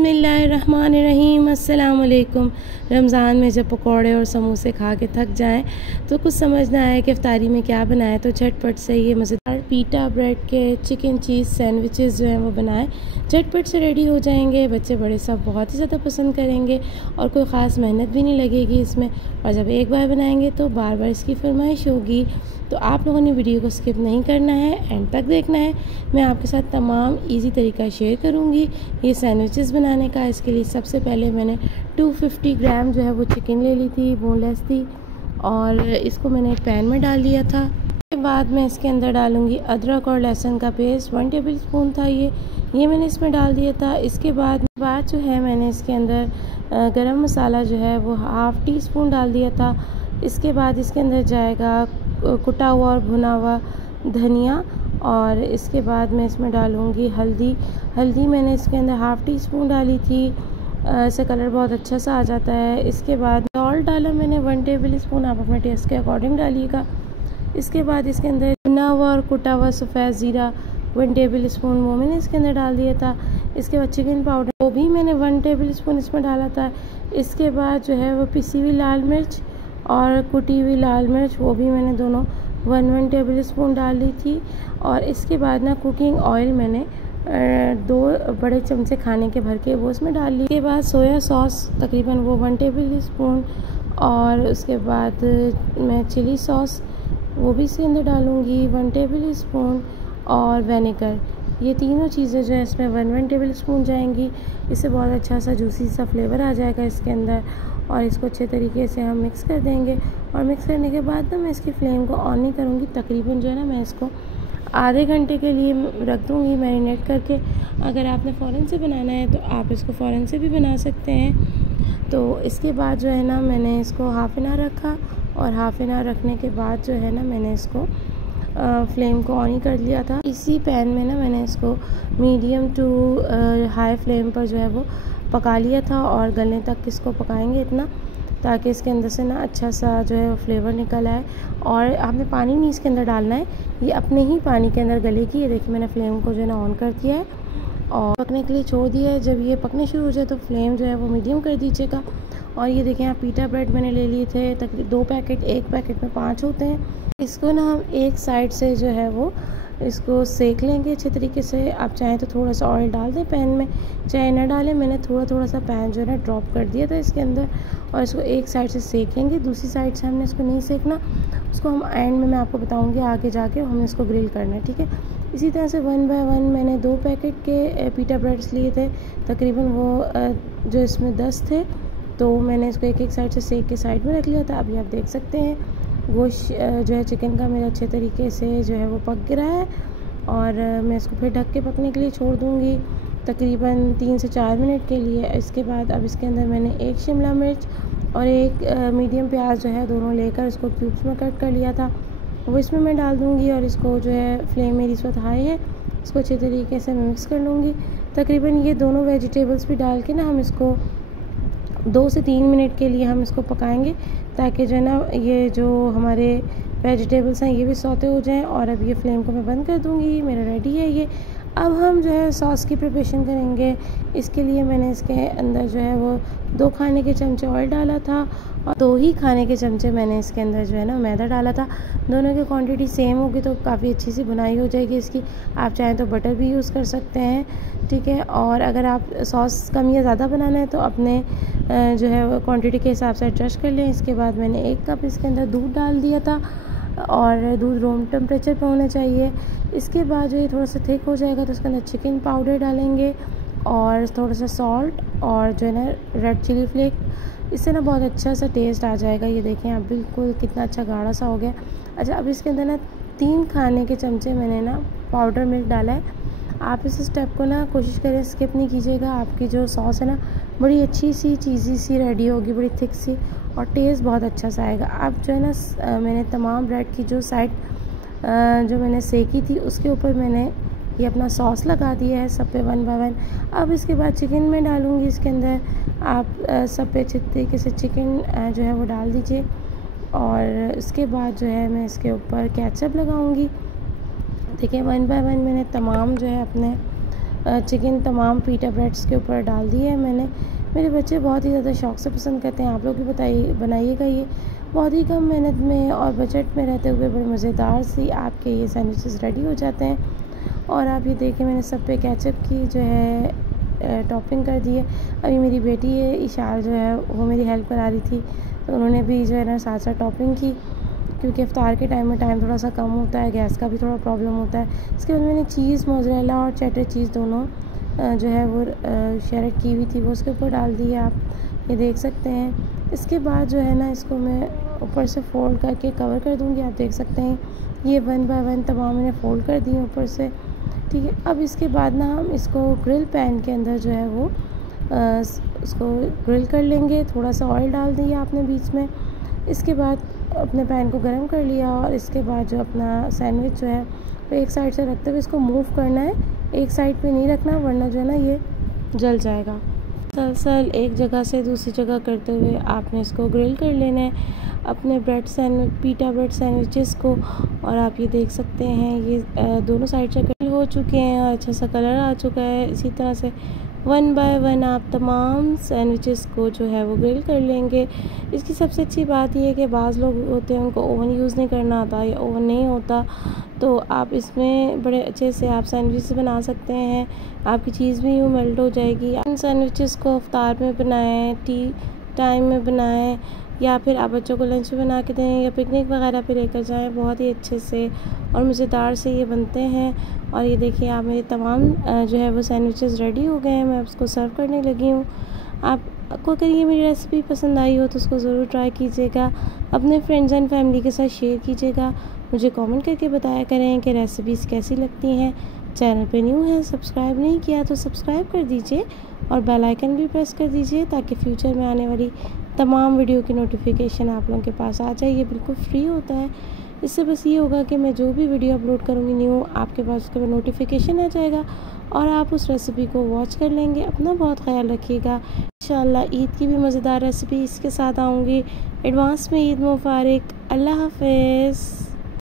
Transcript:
बिस्मिल्लाहिर्रहमानिर्रहीम अस्सलाम वालेकुम। रमज़ान में जब पकौड़े और समोसे खा के थक जाएं तो कुछ समझ ना आए कि इफ्तारी में क्या बनाएं, तो झटपट से ये मज़ेदार पीटा ब्रेड के चिकन चीज़ सैंडविचेस जो हैं वो बनाएं। झटपट से रेडी हो जाएंगे, बच्चे बड़े सब बहुत ही ज़्यादा पसंद करेंगे और कोई ख़ास मेहनत भी नहीं लगेगी इसमें। और जब एक बार बनाएंगे तो बार बार इसकी फरमाइश होगी। तो आप लोगों ने वीडियो को स्किप नहीं करना है, एंड तक देखना है। मैं आपके साथ तमाम इजी तरीका शेयर करूंगी ये सैंडविचेस बनाने का। इसके लिए सबसे पहले मैंने 250 ग्राम जो है वो चिकन ले ली थी, बोनलेस थी, और इसको मैंने एक पैन में डाल दिया था। उसके बाद मैं इसके अंदर डालूंगी अदरक और लहसुन का पेस्ट, 1 टेबल स्पून था ये मैंने इसमें डाल दिया था। इसके बाद जो है मैंने इसके अंदर गरम मसाला जो है वो ½ टी स्पून डाल दिया था। इसके बाद इसके अंदर जाएगा कुटा हुआ और भुना हुआ धनिया, और इसके बाद मैं इसमें डालूँगी हल्दी मैंने इसके अंदर ½ टी स्पून डाली थी। इससे कलर बहुत अच्छा सा आ जाता है। इसके बाद सॉल्ट डाला मैंने 1 टेबल स्पून, आप अपने टेस्ट के अकॉर्डिंग डालिएगा। इसके बाद इसके अंदर भुना हुआ और कुटा हुआ सफ़ेद ज़ीरा 1 टेबल स्पून वो मैंने इसके अंदर डाल दिया था। इसके बाद चिकन पाउडर वो भी मैंने 1 टेबल स्पून इसमें डाला था। इसके बाद जो है वो पिसी हुई लाल मिर्च और कुटी हुई लाल मिर्च वो भी मैंने दोनों 1 टेबल स्पून डाल ली थी। और इसके बाद ना कुकिंग ऑयल मैंने 2 बड़े चमचे खाने के भर के वो इसमें डाल ली। इसके बाद सोया सॉस तकरीबन वो 1 टेबल स्पून, और उसके बाद मैं चिली सॉस वो भी इसके अंदर डालूँगी 1 टेबल स्पून, और विनेगर। ये तीनों चीज़ें जो है इसमें 1 टेबल स्पून जाएंगी। इससे बहुत अच्छा सा जूसी सा फ्लेवर आ जाएगा इसके अंदर। और इसको अच्छे तरीके से हम मिक्स कर देंगे, और मिक्स करने के बाद ना मैं इसकी फ्लेम को ऑन नहीं करूँगी। तकरीबन जो है ना मैं इसको आधे घंटे के लिए रख दूँगी मैरिनेट करके। अगर आपने फ़ौरन से बनाना है तो आप इसको फ़ौरन से भी बना सकते हैं। तो इसके बाद जो है ना मैंने इसको ½ एन आवर रखा, और ½ एन आवर रखने के बाद जो है ना मैंने इसको फ्लेम को ऑन ही कर लिया था। इसी पैन में ना मैंने इसको मीडियम टू हाई फ्लेम पर जो है वो पका लिया था, और गलने तक इसको पकाएंगे इतना ताकि इसके अंदर से ना अच्छा सा जो है वो फ्लेवर निकल आए। और आपने पानी नहीं इसके अंदर डालना है, ये अपने ही पानी के अंदर गलेगी। ये देखिए मैंने फ्लेम को जो है ना ऑन कर दिया है और पकने के लिए छोड़ दिया है। जब ये पकने शुरू हो जाए तो फ्लेम जो है वो मीडियम कर दीजिएगा। और ये देखें यहाँ पीटा ब्रेड मैंने ले लिए थे तकरीबन 2 पैकेट, एक पैकेट में 5 होते हैं। इसको ना हम एक साइड से जो है वो इसको सेक लेंगे अच्छे तरीके से। आप चाहें तो थोड़ा सा ऑयल डाल दें पैन में, चाहे ना डालें। मैंने थोड़ा सा पैन जो है ना ड्रॉप कर दिया था इसके अंदर, और इसको एक साइड से सेकेंगे, दूसरी साइड से हमने इसको नहीं सेकना। उसको हम एंड में मैं आपको बताऊंगी आगे जाके हमने इसको ग्रिल करना है, ठीक है। इसी तरह से 1 बाय 1 मैंने 2 पैकेट के पीटा ब्रेड्स लिए थे, तकरीबन वो जो इसमें 10 थे। तो मैंने इसको एक साइड से सेक के साइड में रख लिया था। अभी आप देख सकते हैं गोश्त जो है चिकन का मेरा अच्छे तरीके से जो है वो पक गिरा है, और मैं इसको फिर ढक के पकने के लिए छोड़ दूँगी तकरीबन 3 से 4 मिनट के लिए। इसके बाद अब इसके अंदर मैंने 1 शिमला मिर्च और 1 मीडियम प्याज जो है दोनों लेकर इसको क्यूब्स में कट कर लिया था, वो इसमें मैं डाल दूँगी। और इसको जो है फ्लेम मेरी इस वक्त हाई है, इसको अच्छे तरीके से मैं मिक्स कर लूँगी। तकरीबन ये दोनों वेजिटेबल्स भी डाल के ना हम इसको 2 से 3 मिनट के लिए हम इसको पकाएंगे, ताकि जो है ना ये जो हमारे वेजिटेबल्स हैं ये भी सौते हो जाएं। और अब ये फ्लेम को मैं बंद कर दूँगी, मेरा रेडी है ये। अब हम जो है सॉस की प्रिपरेशन करेंगे। इसके लिए मैंने इसके अंदर जो है वो 2 खाने के चमचे ऑयल डाला था, और 2 ही खाने के चमचे मैंने इसके अंदर जो है ना मैदा डाला था। दोनों की क्वांटिटी सेम होगी तो काफ़ी अच्छी सी बुनाई हो जाएगी इसकी। आप चाहें तो बटर भी यूज़ कर सकते हैं, ठीक है। और अगर आप सॉस कम या ज़्यादा बनाना है तो अपने जो है वो क्वांटिटी के हिसाब से एडजस्ट कर लें। इसके बाद मैंने 1 कप इसके अंदर दूध डाल दिया था, और दूध रूम टेम्परेचर पे होना चाहिए। इसके बाद जो ये थोड़ा सा थिक हो जाएगा तो उसके अंदर चिकन पाउडर डालेंगे, और थोड़ा सा सॉल्ट, और जो है ना रेड चिली फ्लेक। इससे ना बहुत अच्छा सा टेस्ट आ जाएगा। ये देखें आप बिल्कुल कितना अच्छा गाढ़ा सा हो गया। अच्छा, अब इसके अंदर ना 3 खाने के चमचे मैंने ना पाउडर मिल्क डाला है। आप इस स्टेप को ना कोशिश करें स्किप नहीं कीजिएगा। आपकी जो सॉस है ना बड़ी अच्छी सी चीज़ी सी रेडी होगी, बड़ी थिक सी, और टेस्ट बहुत अच्छा सा आएगा। अब जो है ना मैंने तमाम ब्रेड की जो साइड जो मैंने सेकी थी उसके ऊपर मैंने ये अपना सॉस लगा दिया है सब पे 1 बाय 1। अब इसके बाद चिकन में डालूँगी इसके अंदर। आप सब पे अच्छे तरीके से चिकन जो है वो डाल दीजिए, और इसके बाद जो है मैं इसके ऊपर केचप लगाऊँगी। देखिए 1 बाय 1 मैंने तमाम जो है अपने चिकन तमाम पीटा ब्रेड्स के ऊपर डाल दी है मैंने। मेरे बच्चे बहुत ही ज़्यादा शौक़ से पसंद करते हैं। आप लोग भी बताइए, बनाइएगा। ये बहुत ही कम मेहनत में और बजट में रहते हुए बड़े मज़ेदार सी आपके ये सैंडविचेस रेडी हो जाते हैं। और आप ये देखिए, मैंने सब पे केचप की जो है टॉपिंग कर दी है। अभी मेरी बेटी है इशार जो है वो मेरी हेल्प करा रही थी, तो उन्होंने भी जो है ना साथ साथ टॉपिंग की, क्योंकि इफ्तार के टाइम में टाइम थोड़ा सा कम होता है, गैस का भी थोड़ा प्रॉब्लम होता है। इसके बाद मैंने चीज़ मोज़रेला और चेडर चीज़ दोनों जो है वो शेरेट की हुई थी वो उसके ऊपर डाल दी है, आप ये देख सकते हैं। इसके बाद जो है ना इसको मैं ऊपर से फ़ोल्ड करके कवर कर दूँगी। आप देख सकते हैं ये 1 बाय 1 तमाम मैंने फ़ोल्ड कर दी है ऊपर से, ठीक है। अब इसके बाद ना हम इसको ग्रिल पैन के अंदर जो है वो उसको ग्रिल कर लेंगे। थोड़ा सा ऑयल डाल दिया आपने बीच में। इसके बाद अपने पैन को गर्म कर लिया और इसके बाद जो अपना सैंडविच जो है वो एक साइड से रखते हुए इसको मूव करना है, एक साइड पे नहीं रखना, वरना जो है ना ये जल जाएगा। सलसल एक जगह से दूसरी जगह करते हुए आपने इसको ग्रिल कर लेना है अपने पीटा ब्रेड सैंडविचेस को। और आप ये देख सकते हैं ये दोनों साइड से ग्रिल हो चुके हैं और अच्छा सा कलर आ चुका है। इसी तरह से 1 बाय 1 आप तमाम सैंडविचेस को जो है वो ग्रिल कर लेंगे। इसकी सबसे अच्छी बात ये है कि बाज़ लोग होते हैं उनको ओवन यूज़ नहीं करना आता या ओवन नहीं होता, तो आप इसमें बड़े अच्छे से आप सैंडविचेस बना सकते हैं। आपकी चीज़ भी यूँ मेल्ट हो जाएगी। इन सैंडविचेस को इफ्तार में बनाएं, टी टाइम में बनाएं, या फिर आप बच्चों को लंच में बना के दें या पिकनिक वगैरह पे लेकर जाएं। बहुत ही अच्छे से और मज़ेदार से ये बनते हैं। और ये देखिए आप मेरे तमाम जो है वो सैंडविचेस रेडी हो गए हैं। मैं उसको सर्व करने लगी हूँ। आपको अगर ये मेरी रेसिपी पसंद आई हो तो उसको ज़रूर ट्राई कीजिएगा, अपने फ्रेंड्स एंड फैमिली के साथ शेयर कीजिएगा। मुझे कमेंट करके बताया करें कि रेसिपीज़ कैसी लगती हैं। चैनल पे न्यू है, सब्सक्राइब नहीं किया तो सब्सक्राइब कर दीजिए और बेल आइकन भी प्रेस कर दीजिए, ताकि फ्यूचर में आने वाली तमाम वीडियो की नोटिफिकेशन आप लोगों के पास आ जाए। ये बिल्कुल फ्री होता है। इससे बस ये होगा कि मैं जो भी वीडियो अपलोड करूँगी न्यू, आपके पास उसका नोटिफिकेशन आ जाएगा और आप उस रेसिपी को वॉच कर लेंगे। अपना बहुत ख्याल रखिएगा। इंशाल्लाह ईद की भी मज़ेदार रेसिपी इसके साथ आऊँगी। एडवांस में ईद मुबारक। अल्लाह हाफ़िज़।